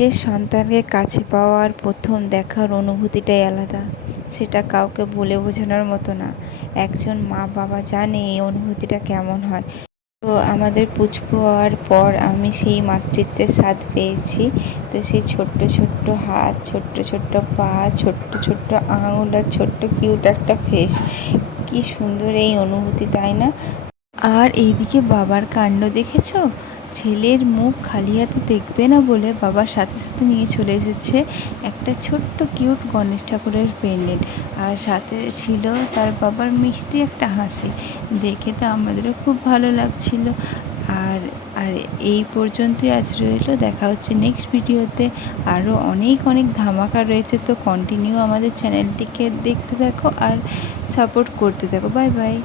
নিজের সন্তানকে কাছে পাওয়ার প্রথম দেখার অনুভূতিটাই আলাদা। সেটা কাউকে বলে বোঝানোর মতো না। একজন মা বাবা জানে এই অনুভূতিটা কেমন হয়। তো আমাদের পুচকু হওয়ার পর আমি সেই মাতৃত্বের স্বাদ পেয়েছি। তো সেই ছোট্ট ছোট্ট হাত, ছোট্ট ছোট্ট পা, ছোট্ট ছোট্ট আঙুল আর ছোট্ট কিউট একটা ফেস, কি সুন্দর এই অনুভূতি, তাই না? আর এইদিকে বাবার কাণ্ড দেখেছো? ছেলের মুখ খালি হাতে দেখবে না বলে বাবার সাথে সাথে নিয়ে চলে এসেছে একটা ছোট্ট কিউট গণেশ ঠাকুরের পেন্ডেন্ট, আর সাথে ছিল তার বাবার মিষ্টি একটা হাসি। দেখে তো আমাদেরও খুব ভালো লাগছিল। আর আর এই পর্যন্তই আজ রইলো, দেখা হচ্ছে নেক্সট ভিডিওতে। আরও অনেক অনেক ধামাকা রয়েছে, তো কন্টিনিউ আমাদের চ্যানেলটিকে দেখতে থাকো আর সাপোর্ট করতে থাকো। Bye bye.